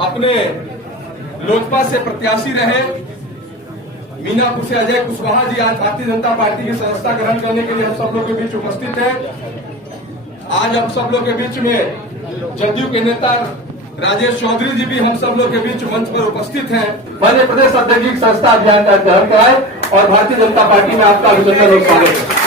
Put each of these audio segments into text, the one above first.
अपने लोजपा से प्रत्याशी रहे मीनापुर से अजय कुशवाहा जी आज भारतीय जनता पार्टी की सदस्यता ग्रहण करने के लिए हम सब लोग के बीच उपस्थित है। आज हम सब लोग के बीच में जदयू के नेता राजेश चौधरी जी भी हम सब लोग के बीच मंच पर उपस्थित हैं। मध्य प्रदेश औद्योगिक संस्था अभियान का ग्रहण कराए और भारतीय जनता पार्टी में आपका अभिनंदन और स्वागत है।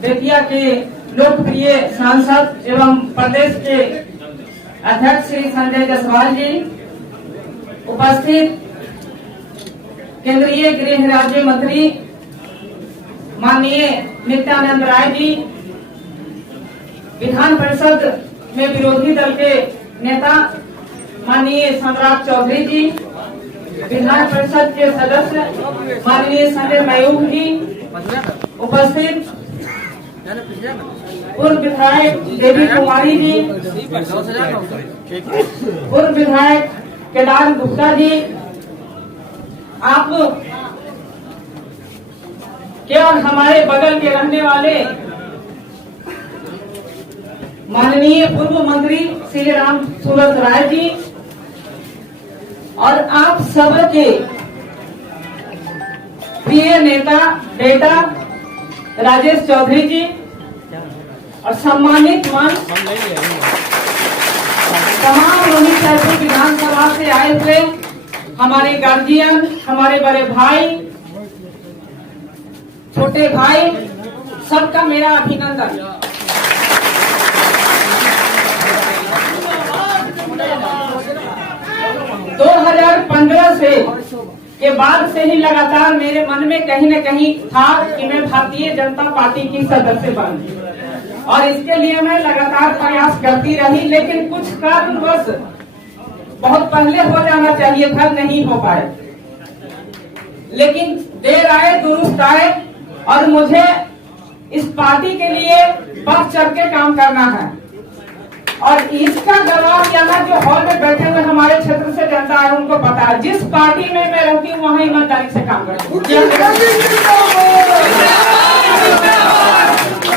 बेतिया के लोकप्रिय सांसद एवं प्रदेश के अध्यक्ष श्री संजय जायसवाल जी, उपस्थित केंद्रीय गृह राज्य मंत्री माननीय नित्यानंद राय जी, विधान परिषद में विरोधी दल के नेता माननीय सम्राट चौधरी जी, विधान परिषद के सदस्य माननीय संजय मयूख जी, उपस्थित पूर्व विधायक देवी कुमारी जी, पूर्व विधायक केदार गुप्ता जी, आप केवल हमारे बगल के रहने वाले माननीय पूर्व मंत्री श्री राम सूरज राय जी और आप सब के प्रिय नेता बेटा राजेश चौधरी जी और सम्मानित मंच तमाम रोहित सैदपुर विधानसभा से आए हुए हमारे गार्जियन, हमारे बड़े भाई, छोटे भाई, सबका मेरा अभिनंदन। दो 2015 से के बाद से ही लगातार मेरे मन में कहीं न कहीं था कि मैं भारतीय जनता पार्टी की सदस्य बनूं और इसके लिए मैं लगातार प्रयास करती रही, लेकिन कुछ कारणवश बहुत पहले हो जाना चाहिए था, नहीं हो पाए। लेकिन देर आए दुरुस्त आए और मुझे इस पार्टी के लिए बढ़ चढ़ के काम करना है और इसका गवाह यहाँ जो हॉल में बैठे हुए हमारे क्षेत्र से जनता है उनको पता है, जिस पार्टी में मैं रहती हूँ वहाँ ईमानदारी से काम करती हूँ।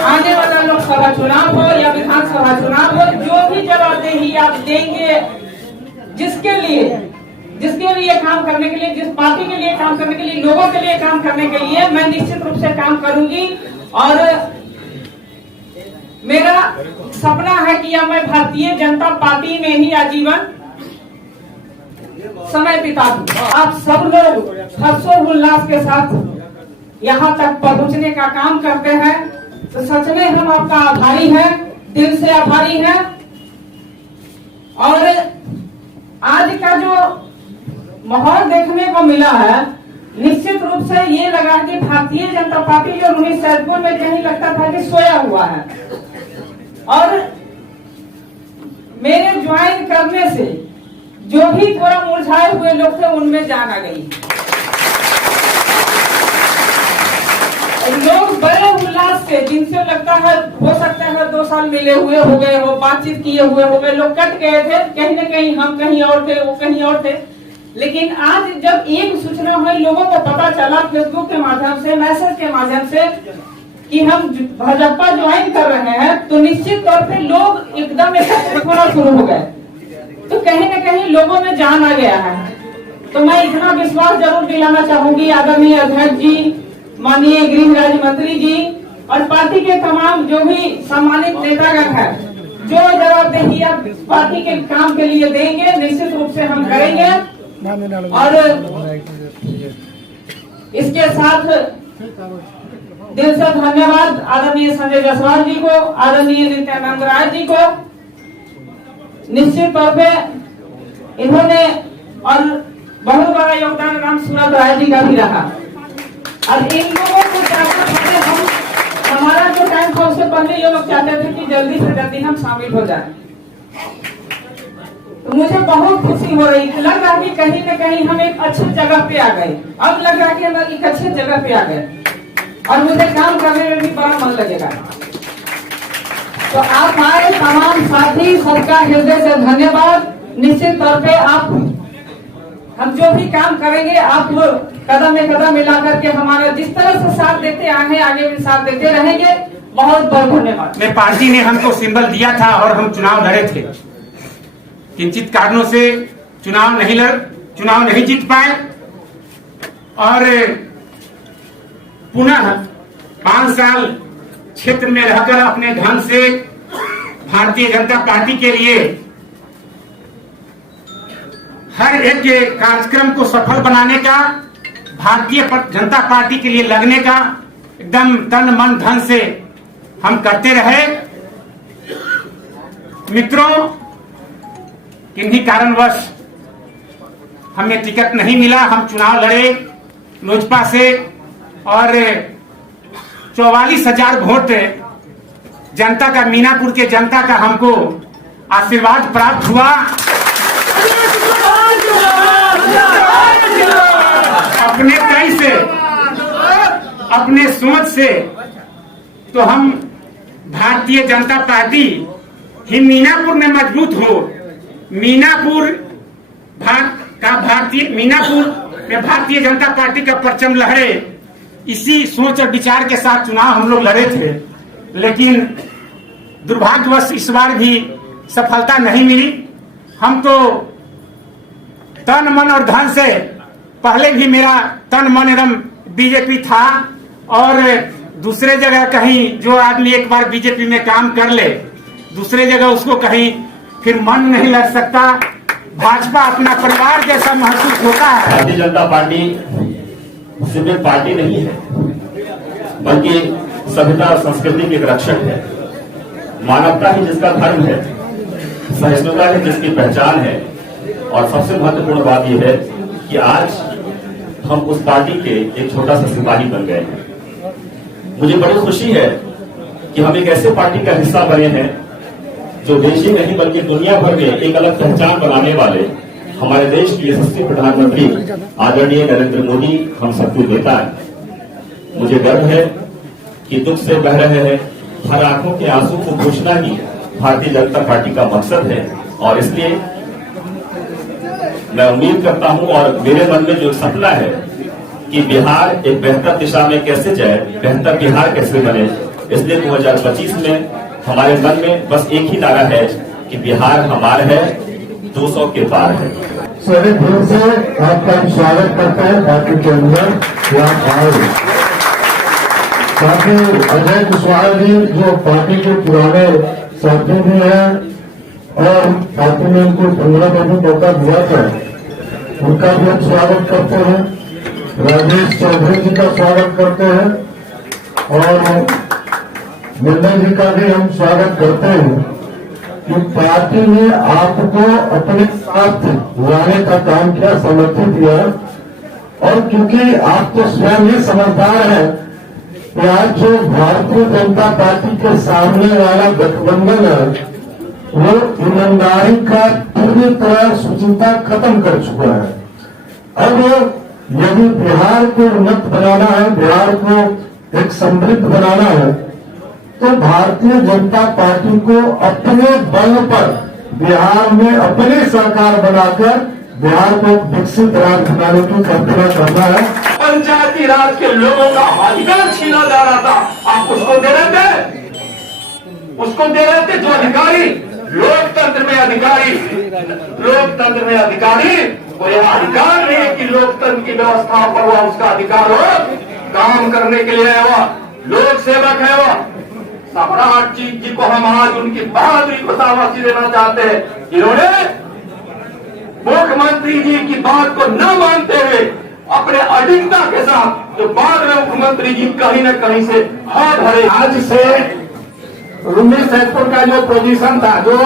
आने वाला लोकसभा चुनाव हो या विधानसभा चुनाव हो, जो भी जवाबदेही आप देंगे, जिसके लिए काम करने के लिए, जिस पार्टी के लिए काम करने के लिए, लोगों के लिए काम करने के लिए मैं निश्चित रूप से काम करूंगी और मेरा सपना है कि अब मैं भारतीय जनता पार्टी में ही आजीवन समय बिता दूं। आप सब लोग हर्षोल्लास के साथ यहाँ तक पहुँचने का काम करते हैं, तो सच में हम आपका आभारी हैं, दिल से आभारी हैं। और आज का जो माहौल देखने को मिला है, निश्चित रूप से ये लगा कि भारतीय जनता पार्टी जो रोहित सैदपुर में कहीं लगता था कि सोया हुआ है और मेरे ज्वाइन करने से जो भी थोड़ा मुरझाए हुए लोग थे उनमें जान आ गई। लोग बड़े उल्लास से, जिनसे लगता है हो सकता है 2 साल मिले हुए हो गए हो, बातचीत किए हुए हो गए, लोग कट गए थे, कहीं न कहीं हम कहीं और थे, वो कहीं और थे। लेकिन आज जब एक सूचना हुई, लोगों को पता चला फेसबुक के माध्यम से, मैसेज के माध्यम से कि हम भाजपा ज्वाइन कर रहे हैं, तो निश्चित तौर पे लोग एकदम एकत्रित होना शुरू हो गए, तो कहीं न कहीं लोगों में जान आ गया है। तो मैं इतना विश्वास जरूर दिलाना चाहूंगी आदरणीय अध्यक्ष जी, माननीय गृह राज्य मंत्री जी और पार्टी के तमाम जो भी सम्मानित नेतागण हैं, जो जवाबदेही आप पार्टी के काम के लिए देंगे, निश्चित रूप से हम करेंगे। और इसके साथ दिल से धन्यवाद आदरणीय संजय जायसवाल जी को, आदरणीय नित्यानंद राय जी को। निश्चित तौर पे इन्होंने और बहुत बड़ा योगदान राम सूरत राय जी का भी रहा। अब इन लोगों को चाहते हम हमारा जो टाइम था उससे पहले ये लोग चाहते थे कि जल्दी से जल्दी हम शामिल हो जाए। तो मुझे बहुत खुशी हो रही है, लग रहा कि कहीं न कहीं हम एक अच्छी जगह पे आ गए। अब लग रहा कि हम एक अच्छी जगह पे आ गए और मुझे काम करने में भी बड़ा मन लगेगा। तो आप आए तमाम साथी, सबका हृदय से धन्यवाद। निश्चित तौर पे आप हम जो भी काम करेंगे आप कदम में कदम मिला करके हमारा जिस तरह से साथ देते आए हैं आगे भी साथ देते रहेंगे। बहुत बहुत धन्यवाद। पार्टी ने हमको सिंबल दिया था और हम चुनाव लड़े थे। किंचित कारणों से चुनाव नहीं जीत पाए और पुनः 5 साल क्षेत्र में रहकर अपने ढंग से भारतीय जनता पार्टी के लिए हर एक कार्यक्रम को सफल बनाने का, भारतीय जनता पार्टी के लिए लगने का एकदम तन मन धन से हम करते रहे। मित्रों, किन्हीं कारणवश हमें टिकट नहीं मिला। हम चुनाव लड़े लोजपा से और 44,000 वोट जनता का, मीनापुर के जनता का हमको आशीर्वाद प्राप्त हुआ। अपने कई से, अपने सोच से तो हम भारतीय जनता पार्टी ही मीनापुर में मजबूत हो, मीनापुर में भारतीय जनता पार्टी का परचम लहरे, इसी सोच और विचार के साथ चुनाव हम लोग लड़े थे। लेकिन दुर्भाग्यवश इस बार भी सफलता नहीं मिली। हम तो तन मन और धन से, पहले भी मेरा तन मन एकदम बीजेपी था और दूसरे जगह कहीं जो आदमी एक बार बीजेपी में काम कर ले, दूसरे जगह उसको कहीं फिर मन नहीं लग सकता। भाजपा अपना परिवार जैसा महसूस होता है। भारतीय जनता पार्टी सिर्फ एक पार्टी नहीं है, बल्कि सभ्यता और संस्कृति की एक रक्षक है। मानवता ही जिसका धर्म है, सहिष्णुता ही जिसकी पहचान है। और सबसे महत्वपूर्ण बात यह है कि आज हम उस पार्टी के एक छोटा सा सिपाही बन गए हैं। मुझे बड़ी खुशी है कि हम एक ऐसे पार्टी का हिस्सा बने हैं जो देश ही नहीं बल्कि दुनिया भर में एक अलग पहचान बनाने वाले हमारे देश के यशस्वी प्रधानमंत्री आदरणीय नरेंद्र मोदी हम सबको नेता है। मुझे गर्व है कि दुख से बह रहे हैं हर आंखों के आंसू को पूछना ही भारतीय जनता पार्टी का मकसद है। और इसलिए मैं उम्मीद करता हूं और मेरे मन में जो सपना है कि बिहार एक बेहतर दिशा में कैसे जाए, बेहतर बिहार कैसे बने, इसलिए 2025 में हमारे मन में बस एक ही नारा है कि बिहार हमारा है, 200 के पार है। सभी दिल से आपका स्वागत करते हैं पार्टी के अंदर यहाँ आए। साथी अजय कुशवाहा जी जो पार्टी के पुराने साथी भी हैं और पार्टी ने उनको 15 का भी मौका दिया था, उनका भी हम स्वागत करते हैं। राजेश चौधरी जी का स्वागत करते हैं और निर्मल जी का भी हम स्वागत करते हैं कि पार्टी ने आपको अपने साथ लाने का काम किया, समर्थित किया। और क्योंकि आप तो स्वयं ही समझदार हैं कि आज जो भारतीय जनता पार्टी के सामने वाला गठबंधन है वो ईमानदारी का पूरी तरह सुचिंता खत्म कर चुका है। अब यदि बिहार को उन्नत बनाना है, बिहार को एक समृद्ध बनाना है, तो भारतीय जनता पार्टी को अपने बल पर बिहार में अपनी सरकार बनाकर बिहार को विकसित राज्य बनाने की कल्पना करना है। पंचायती राज के लोगों का अधिकार छीना जा रहा था, आप उसको दे रहे थे, जो अधिकारी लोकतंत्र में अधिकारी कोई अधिकार नहीं है कि लोकतंत्र की व्यवस्था पर हुआ उसका अधिकार हो, काम करने के लिए है वह लोक सेवक है। वह सम्राट जी को हम आज उनकी बहादुरी को शाबाशी देना चाहते हैं, जिन्होंने मुख्यमंत्री जी की बात को न मानते हुए अपने अडिगता के साथ जो बाद में मुख्यमंत्री जी कहीं न कहीं से हाथ धरे। आज से रूमी सैदपुर का जो पोजीशन था, जो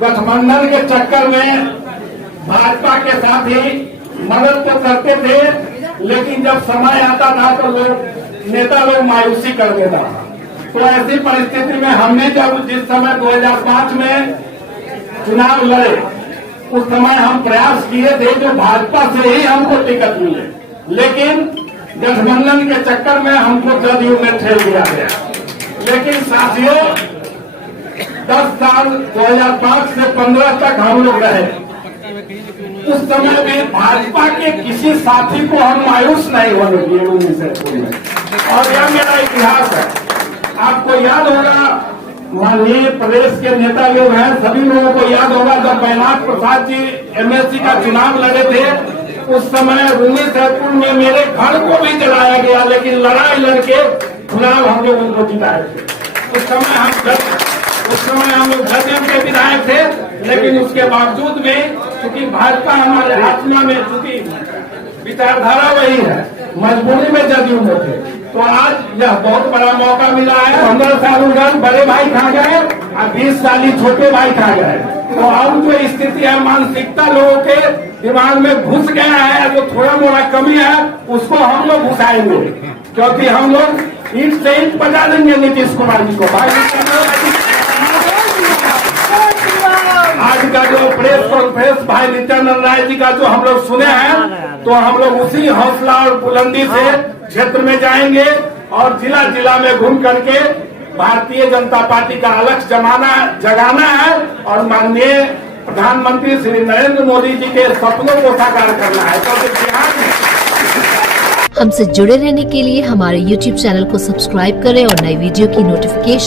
गठबंधन के चक्कर में भाजपा के साथ ही मदद तो करते थे, लेकिन जब समय आता था तो नेता लोग मायूसी कर देता था। तो ऐसी परिस्थिति में हमने जब जिस समय 2005 में चुनाव लड़े, उस समय हम प्रयास किए थे जो भाजपा से ही हमको टिकट मिले, लेकिन गठबंधन के चक्कर में हमको जदयू में ठेल दिया गया। लेकिन साथियों, 10 साल 2005 से 15 तक हम लोग रहे। उस समय में भाजपा के किसी साथी को हम मायूस नहीं होने दिए 19 में, और यह मेरा इतिहास है। आपको याद होगा, माननीय प्रदेश के नेता लोग हैं, सभी लोगों को याद होगा, जब बैनाथ प्रसाद जी एमएलसी का चुनाव लड़े थे, उस समय रूमी सैदपुर में मेरे घर को भी जलाया गया, लेकिन लड़ाई लड़के चुनाव हम लोग उनको जिताए थे। उस समय हम लोग गजब के विधायक थे, लेकिन उसके बावजूद में चूंकि भाजपा हमारे आत्मा में, चूंकि विचारधारा वही है, मजबूरी में जदयू में थे। तो आज यह बहुत बड़ा मौका मिला है। 15 साल उधर बड़े भाई खा गए और 20 साल ही छोटे भाई खा गए। तो अब जो स्थिति है, मानसिकता लोगों के दिमाग में घुस गया है, जो थोड़ा मोड़ा कमी है उसको हम लोग घुसाएंगे, क्योंकि हम लोग ईंट से ईंट बजा देंगे नीतीश कुमार जी को। आज का जो प्रेस कॉन्फ्रेंस भाई नित्यानंद राय जी का जो हम लोग सुने हैं, तो हम लोग उसी हौसला और बुलंदी से क्षेत्र में जाएंगे और जिला जिला में घूम करके भारतीय जनता पार्टी का अलग जगाना है और माननीय प्रधानमंत्री श्री नरेंद्र मोदी जी के सपनों को साकार करना है। क्योंकि बिहार में हमसे जुड़े रहने के लिए हमारे YouTube चैनल को सब्सक्राइब करें और नई वीडियो की नोटिफिकेशन